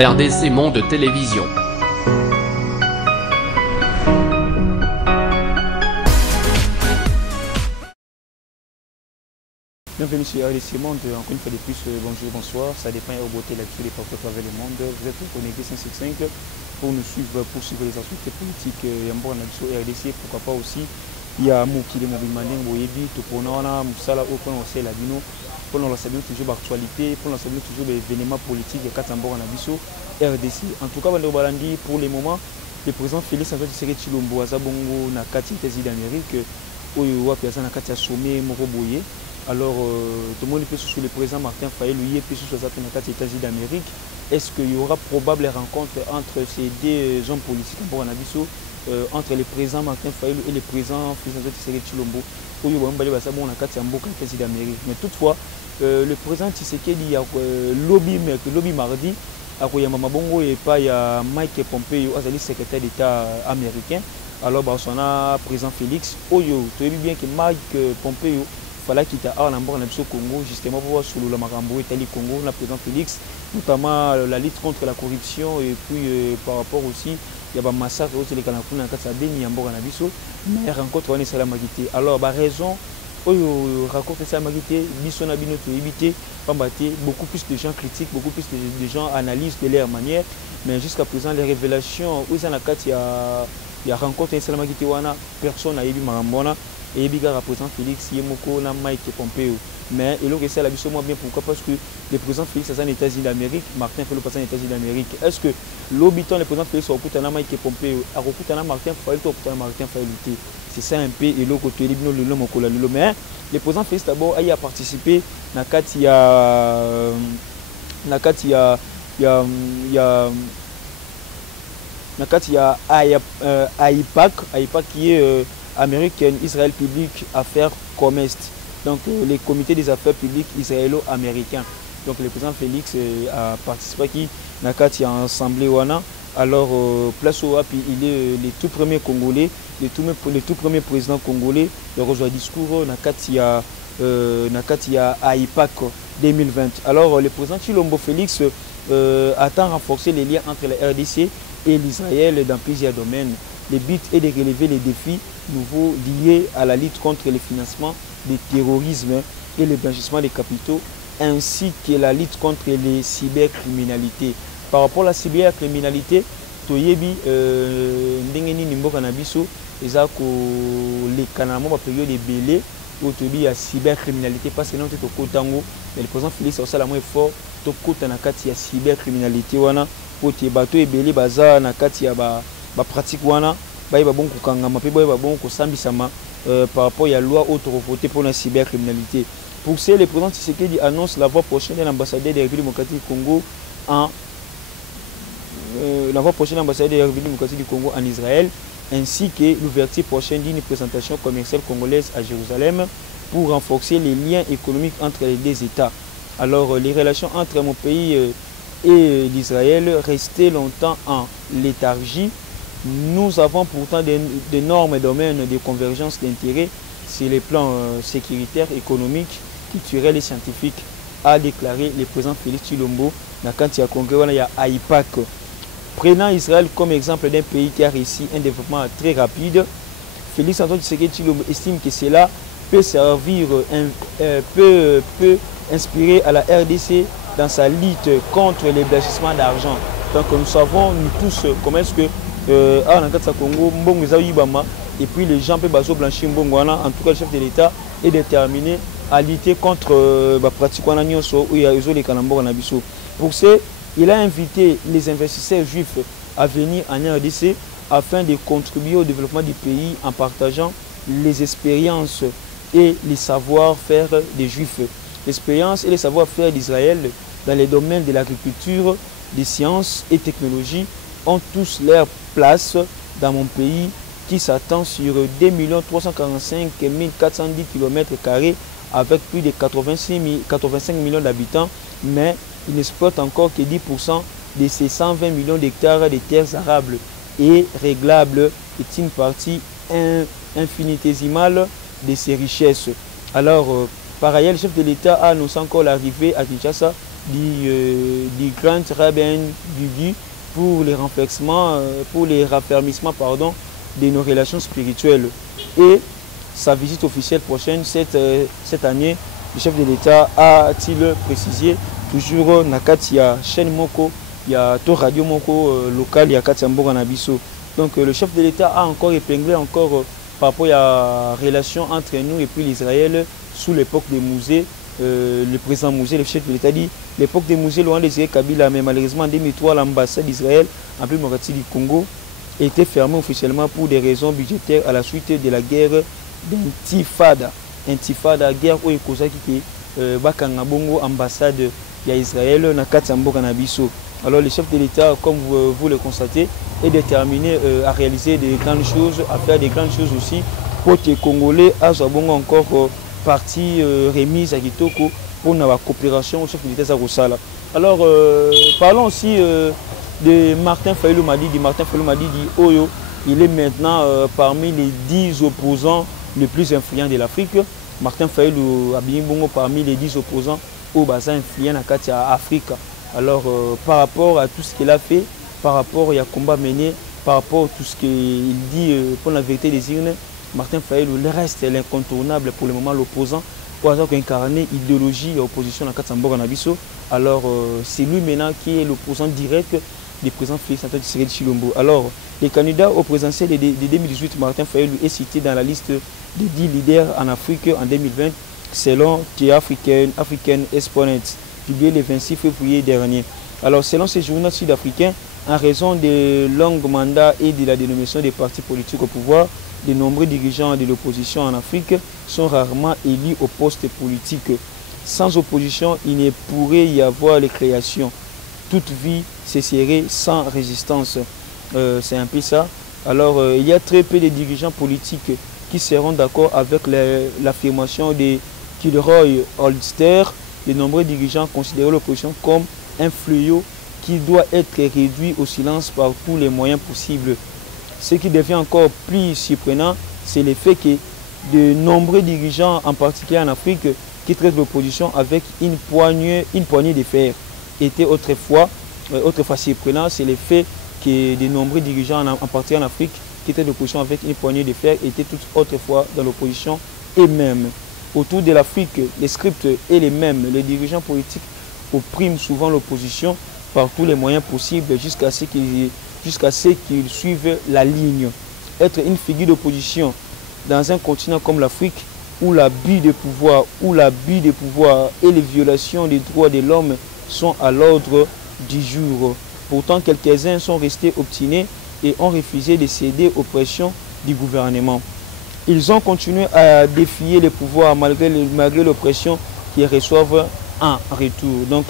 RDC Monde Télévision. Bienvenue sur RDC Monde, encore une fois de plus, bonjour, bonsoir, ça dépend de la beauté là-dessus, les partout avec le monde. Vous êtes connectés 565 pour nous suivre, pour suivre les actualités politiques, sur RDC, pourquoi pas aussi. Il y a Moukile Mobimane, Moyebi, Toponana, Moussala, Okon, Ose, Labino, pour nous savoir toujours l'actualité, pour nous savoir toujours les événements politiques de Katambor en Abisso, RDC. En tout cas, pour le moment, le président Félix Antoine Tshisekedi Tshilombo, Azabongo, Nakati, États-Unis d'Amérique, Oyo, Piazza, Nakati, Asomé, Moroboye. Alors, tout le monde peut sur le président Martin Fayulu, il peut sur les États-Unis d'Amérique. Est-ce qu'il y aura probable rencontre entre ces deux hommes politiques en Abisso, entre le président Martin Fayulu et le président Félix Antoine Tshisekedi Tshilombo, pour les États-Unis d'Amérique. Mais toutefois, le président Tshisekedi a lobby mardi, il y a Mike Pompeo, le secrétaire d'État américain. Alors, on a le président Félix, tu sais bien que Mike Pompeo, fallait qu'il ait un embargo au Congo, justement pour voir sur le Marambo, Italie, Congo, le président Félix, notamment la lutte contre la corruption et puis par rapport aussi, il y a un massacre aussi les Canacou, dans le cas de Niambo, mais rencontre on est la magité. Alors, la raison, rencontre la magité, Bisson Abino, éviter, beaucoup plus de gens critiquent, beaucoup plus de gens analysent de leur manière, mais jusqu'à présent, les révélations, où il y a rencontre la magité, personne n'a élu Marambona. Et il y a le président Félix, Yemoko, Mike Pompeo. Mais il y a la vision bien pourquoi parce que le président Félix est aux États-Unis d'Amérique, Martin Fayulu est aux États-Unis d'Amérique. Est-ce que l'habitant le président Félix a Mike Pompeo, a Martin Fayulu, Martin Fayulu? C'est ça un peu et l'autre côté, mais le président Félix d'abord a participé à AIPAC qui est American Israel Public Affaires Commerce, donc les comités des affaires publiques israélo-américains. Donc le président Félix a participé qui n'a qu'à y assemblée wana. Alors place au puis il est le tout premier Congolais, le tout premier président congolais. Le reçoit discours n'a qu'à y AIPAC 2020. Alors le président Tshilombo Félix attend renforcer les liens entre la RDC et l'Israël dans plusieurs domaines. Le but est de relever les défis nouveaux liés à la lutte contre le financement du terrorisme et le blanchissement des capitaux, ainsi que la lutte contre les cybercriminalités. Par rapport à la cybercriminalité, Toyebi, Ndengeni Nimbo Kanabiso, les Kanamo, la période est belée, où il y a cybercriminalité, parce que nous sommes au Kotango, mais le président Félix a aussi la fort, au Kotanakati, il y a cybercriminalité, où il y a bateau et belé, baza, nakati, il y a pratique wana ba bon kangama pe ba bon ko sambisama par rapport à la loi autre voté pour la cybercriminalité. Pour ce, le président Tshisekedi annonce la voie prochaine de l'ambassadeur de la République démocratique du Congo en Israël, ainsi que l'ouverture prochaine d'une présentation commerciale congolaise à Jérusalem pour renforcer les liens économiques entre les deux États. Alors les relations entre mon pays et l'Israël restaient longtemps en léthargie. Nous avons pourtant d'énormes domaines de convergence d'intérêts sur les plans sécuritaires, économiques, culturels et scientifiques, a déclaré le président Félix Tshilombo dans le congrès de AIPAC. Prenant Israël comme exemple d'un pays qui a réussi un développement très rapide, Félix Antoine Tshilombo estime que cela peut servir, peut inspirer à la RDC dans sa lutte contre le blanchissement d'argent. Donc nous savons, nous tous, comment est-ce que Congo, et puis les gens peuvent blanchir en tout cas le chef de l'État est déterminé à lutter contre la pratique de. Pour ce, il a invité les investisseurs juifs à venir en RDC afin de contribuer au développement du pays en partageant les expériences et les savoir-faire des juifs. L'expérience et les savoir-faire d'Israël dans les domaines de l'agriculture, des sciences et technologies ont tous leur place dans mon pays qui s'attend sur 2 345 410 km² avec plus de 85 millions d'habitants, mais il n'exploite encore que 10% de ces 120 millions d'hectares de terres arables et réglables est une partie infinitésimale de ces richesses. Alors, par ailleurs, le chef de l'État a annoncé encore l'arrivée à Kinshasa du Grand Rabbin Guigui pour les raffermissements de nos relations spirituelles. Et sa visite officielle prochaine, cette année, le chef de l'État a-t-il précisé, toujours Nakati, il y a chaîne Moko, il y a tout radio Moko local, il y a Katsambora Nabiso. Donc le chef de l'État a encore épinglé par rapport à la relation entre nous et puis l'Israël sous l'époque des musées. Le président Mouzé, le chef de l'État dit l'époque des musées, Laurent Désiré Kabila, mais malheureusement en 2003, l'ambassade d'Israël en plus Morati du Congo était fermée officiellement pour des raisons budgétaires à la suite de la guerre d'Intifada. Intifada, guerre où il causa qui Bakanga Bongo, ambassade d'Israël, na Katsambo Kanabiso. Alors le chef de l'État, comme vous le constatez, est déterminé à réaliser des grandes choses, à faire des grandes choses aussi pour les Congolais, à Zabongo encore partie remise à Kitoko pour la coopération au chef de l'État Zarosala. Alors parlons aussi de Martin Fayulu Madidi. Martin Fayulu Madidi Oyo, il est maintenant parmi les 10 opposants les plus influents de l'Afrique. Martin Fayulu Abiyingbongo parmi les 10 opposants au bassin influent à Afrique. Alors par rapport à tout ce qu'il a fait, par rapport à combat mené, par rapport à tout ce qu'il dit pour la vérité des urnes, Martin Fayulu, le reste est l'incontournable pour le moment, l'opposant, pour avoir incarné idéologie et opposition à Katsambora Nabiso. Alors c'est lui maintenant qui est l'opposant direct du président Félix Antoine Tshisekedi Tshilombo. Alors les candidats au présidentiel de 2018, Martin Fayulu est cité dans la liste des 10 leaders en Afrique en 2020 selon The African Exponent, publié le 26 février dernier. Alors selon ces journaux sud-africains, en raison des longs mandats et de la dénomination des partis politiques au pouvoir, de nombreux dirigeants de l'opposition en Afrique sont rarement élus au poste politique. Sans opposition, il ne pourrait y avoir les créations. Toute vie cesserait sans résistance. C'est un peu ça. Alors, il y a très peu de dirigeants politiques qui seront d'accord avec l'affirmation de Kilroy Holster. De nombreux dirigeants considèrent l'opposition comme un fléau qui doit être réduit au silence par tous les moyens possibles. Ce qui devient encore plus surprenant, c'est le fait que de nombreux dirigeants, en particulier en Afrique, qui traitent l'opposition avec une poignée de fer. Était autrefois surprenant, c'est le fait que de nombreux dirigeants, en particulier en Afrique, qui traitent l'opposition avec une poignée de fer, étaient toutes autrefois dans l'opposition et même. Autour de l'Afrique, les scripts et les mêmes, les dirigeants politiques oppriment souvent l'opposition par tous les moyens possibles jusqu'à ce qu'ils suivent la ligne. Être une figure d'opposition dans un continent comme l'Afrique où l'abus de pouvoir et les violations des droits de l'homme sont à l'ordre du jour. Pourtant, quelques-uns sont restés obstinés et ont refusé de céder aux pressions du gouvernement. Ils ont continué à défier le pouvoir malgré l'oppression qu'ils reçoivent en retour. Donc,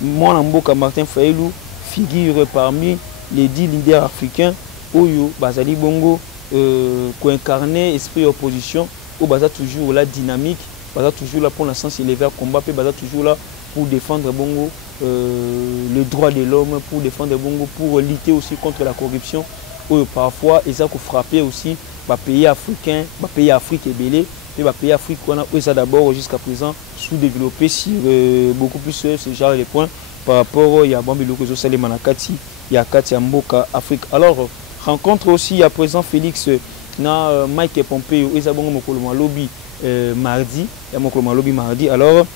mon Mboka Martin Fayulu figure parmi les 10 leaders africains Oyo, Bazali Bongo, qui incarné esprit opposition, où Baza toujours la dynamique, Baza toujours là pour l'instant s'élever à combat, puis Baza toujours là pour défendre Bongo, le droit de l'homme, pour défendre Bongo, pour lutter aussi contre la corruption. Où parfois, ils ont frappé aussi les pays africains, les pays Afrique et Belé, et les pays Afrique qu'on a d'abord jusqu'à présent sous-développé sur beaucoup plus ce genre de points par rapport à Bambiloko Salemanakati, il y a Katia Mboka Afrique. Alors, rencontre aussi à présent Félix na Mike Pompeo, ils ont un lobby mardi. Alors,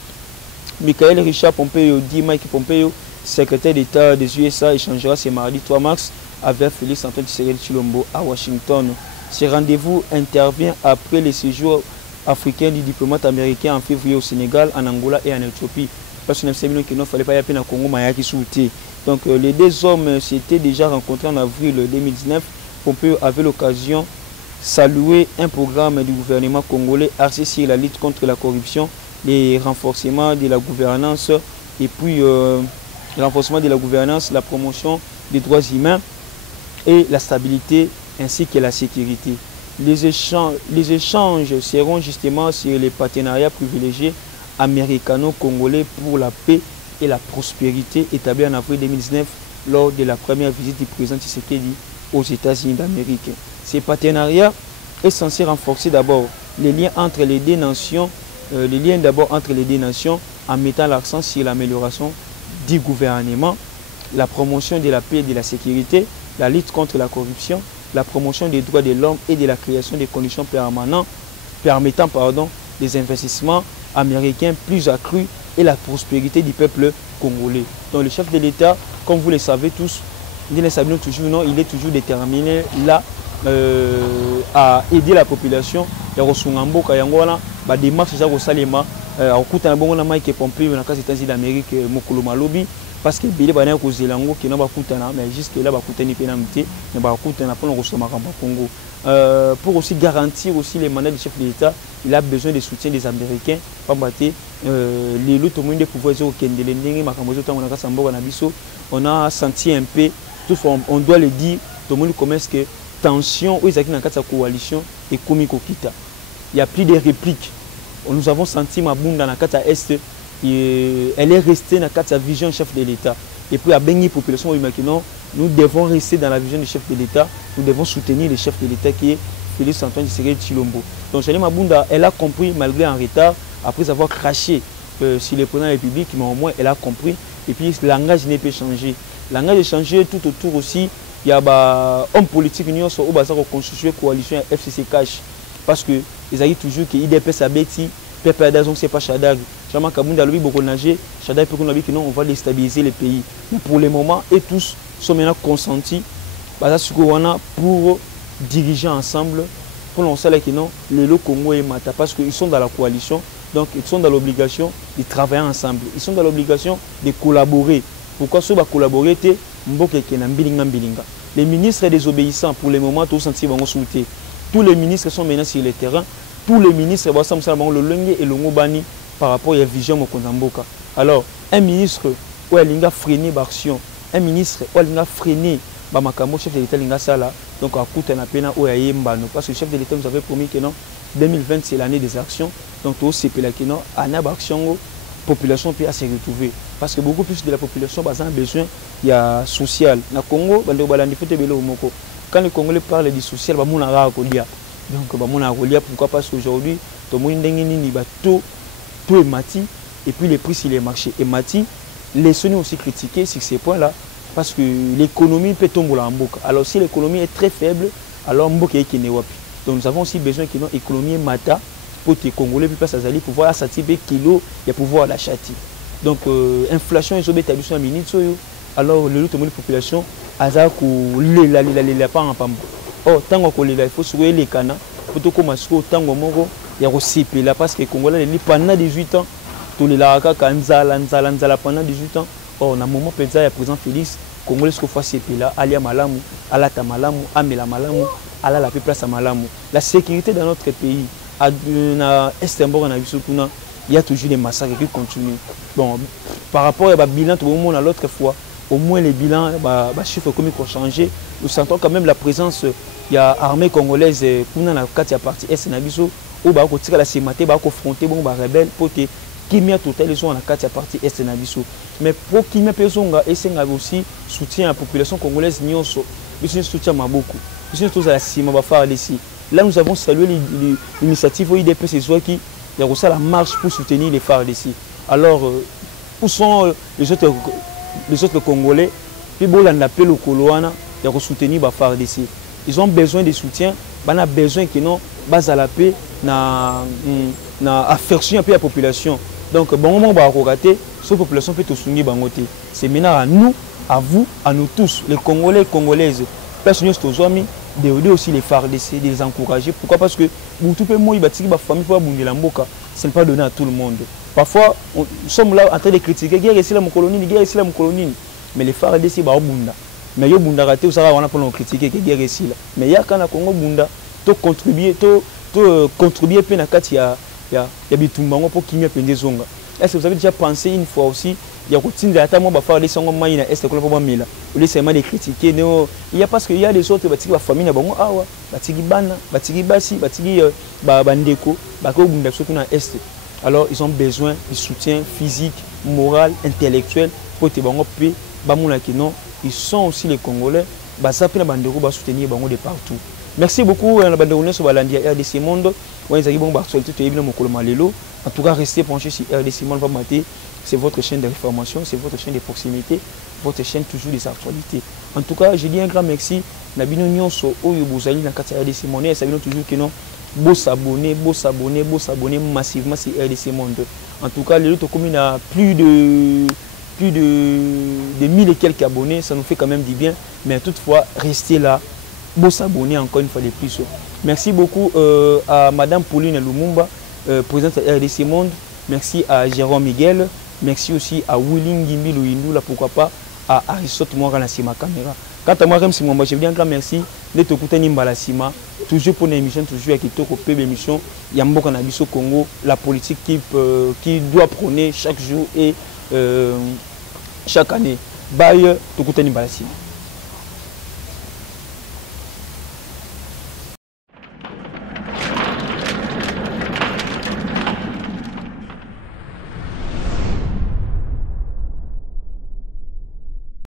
Michael Richard Pompeo dit Mike Pompeo, secrétaire d'État des USA, échangera ce mardi 3 mars avec Félix Antoine Tshisekedi Tshilombo à Washington. Ce rendez-vous intervient après le séjour africain du diplomate américain en février au Sénégal, en Angola et en Éthiopie. Parce qu'il ne fallait pas y aller au Congo, mais il Donc les deux hommes s'étaient déjà rencontrés en avril 2019. Pompeo avait l'occasion de saluer un programme du gouvernement congolais axé sur la lutte contre la corruption, le renforcement de la gouvernance et puis le renforcement de la gouvernance, la promotion des droits humains et la stabilité ainsi que la sécurité. Les échanges seront justement sur les partenariats privilégiés américano-congolais pour la paix et la prospérité établis en avril 2019 lors de la première visite du président Tshisekedi aux États-Unis d'Amérique. Ces partenariats est censé renforcer d'abord les liens entre les deux nations, en mettant l'accent sur l'amélioration du gouvernement, la promotion de la paix et de la sécurité, la lutte contre la corruption, la promotion des droits de l'homme et de la création des conditions permettant des investissements américains plus accrus et la prospérité du peuple congolais. Donc le chef de l'État, comme vous le savez tous, il est toujours déterminé là à aider la population. Il y a des démarches aux États-Unis d'Amérique, parce que les gens qui mais jusque là, pour aussi garantir aussi les mandats du chef de l'État, il a besoin de soutien des Américains. On a senti un peu, on doit le dire, tout le monde commence que tension dans la coalition et Komiko Kita. Il n'y a plus de répliques. Nous avons senti Mabunda dans la Est, elle est restée dans la vision du chef de l'État. Et puis, à la population, nous devons rester dans la vision du chef de l'État. Nous devons soutenir le chef de l'État qui est Félix Antoine Tshisekedi Tshilombo. Donc, Charlie Mabunda, elle a compris, malgré un retard, après avoir craché sur le président de la République, mais au moins, elle a compris. Et puis, le langage n'est pas changé. Le langage est changé tout autour aussi. Il y a des hommes politiques qui ont constitué coalition FCC Cash. Parce que ils ont toujours que l'IDPS a bêti, Pépé Adazon, c'est pas Chadag. Chama Kabunda, lui, beaucoup nager. Chadag, on va déstabiliser le pays. Mais pour le moment, et tous sont maintenant consentis pour diriger ensemble, pour lancer le Congo et Mata. Parce qu'ils sont dans la coalition, donc ils sont dans l'obligation de travailler ensemble. Ils sont dans l'obligation de collaborer. Pourquoi ceux qui collaborer? Les ministres désobéissants, pour le moment, tous sentis vont souhaiter. Tous les ministres sont maintenant sur le terrain. Tous les ministres vont le Lengé et le Ngobani par rapport à la vision de Konamboka. Alors, un ministre où il a freiné l'action, un ministre où il a freiné le chef de l'État, donc à coûter la peine où il y a parce que le chef de l'État nous avait promis que non, 2020 c'est l'année des actions. Donc, aussi, il y a une action, la population peut se retrouver. Parce que beaucoup plus de la population a besoin de social. Dans le Congo, quand les Congolais parlent du social, ils vont donc, pourquoi? Parce qu'aujourd'hui, tout le monde tout est mati, et puis les prix sur les marchés est mati. Les sonnets aussi critiqués sur ces points-là, parce que l'économie peut tomber en boucle. Alors, si l'économie est très faible, alors Mboka est Kenewapi. Donc, nous avons aussi besoin que notre économie mata pour que les Congolais puissent pouvoir s'attirer kilo et pouvoir l'acheter. Donc, inflation est obéie à minute. Alors, le lot de la population a les pas en pamba. Oh, tant qu'on il faut soulever les canaux, pour commencer au temps où il y a aussi là parce que les Congolais pendant 18 ans, tous les laraka kanzala pendant 18 ans. Oh, on a un moment peut-être il y a président Félix, Congolais ce qu'on fait là, alia malamu, alata malamu, amela malamu, ala la place malamu. La sécurité dans notre pays, à Estembo, il y a toujours des massacres qui continuent. Bon, par rapport au bilan, tout le monde à l'autre fois. Au moins les bilans, les chiffres comiques ont changé. Nous sentons quand même la présence, il y a l'armée congolaise pour la partie Est Nabiso, où il y a la CMAT, il y a confronté les rebelles pour que Kimia Total ils sont dans la partie Est Nabiso. Mais pour Kimia Pesonga, et c'est aussi soutien à la population congolaise, nous soutien à beaucoup. Nous sommes à la CIMA, là nous avons salué l'initiative IDP, c'est qui il y a aussi la marche pour soutenir les phares d'ici. Alors, où sont les autres Congolais, puis bon, on appelle au Coloana, il y a soutenir les phares d'ici. Ils ont besoin de soutien, ils ont besoin que nous, base à la paix, na affection un peu la population. Donc, bon moment va rater, cette population peut te soutenir bangote. C'est maintenant à nous, à vous, à nous tous, les Congolais et Congolaises, personnels d'aider aussi les phares d'ici, de les encourager. Pourquoi? Parce que tout le monde, la famille pour abonder la mboka, ce n'est pas donné à tout le monde. Parfois, nous sommes là en train de critiquer, guerre ici la colonie, guerre ici la colonie. Mais les phares d'ici, bah bunda. Mais yo bunda raté, ça va on a pour nous critiquer que guerre ici là. Mais il y a quand la Congo bunda, to contribuer puis na kati ya bitumbango pour kimia pende zonga. Est-ce que vous avez déjà pensé une fois aussi il y a routine à tamo ba faire des songo mai na est ko ba mila. Au lieu seulement de critiquer non, il y a parce que il y a des autres batiki ba famille na bango awa, batiki bana, batiki basi, batiki ba bandeko, ba ko bunda surtout na est. Alors ils ont besoin de soutien physique, moral, intellectuel pour te bango pe ba mona ki non, ils sont aussi les Congolais, ba ça pe na bandeko ba soutenir bango de partout. Merci beaucoup à la bande de sur Balandia RDC Monde. En tout cas, restez branchés sur RDC Monde. C'est votre chaîne de réformation, c'est votre chaîne de proximité, votre chaîne toujours des actualités. En tout cas, je dis un grand merci. Nabino Nyonso Oyo Bozali na kati RDC Monde. Et ça veut toujours que non. Beau s'abonner massivement sur RDC Monde. En tout cas, les autres communes a plus de 1000 et quelques abonnés, ça nous fait quand même du bien. Mais toutefois, restez là. Beau s'abonner encore une fois de plus. Merci beaucoup à Madame Pauline Lumumba, présidente de RDC Monde. Merci à Jérôme Miguel. Merci aussi à Willing Gimbi Louindou, pourquoi pas à Aristote Moira la Sima Caméra. Quant à moi, je vous dis un grand merci de te écouter Nimbala Sima. Toujours pour une émission, toujours avec Kitoko PB émission. Yambo Kanabiso Congo, la politique qui doit prôner chaque jour et chaque année. Bye, te écouter Nimbala Sima.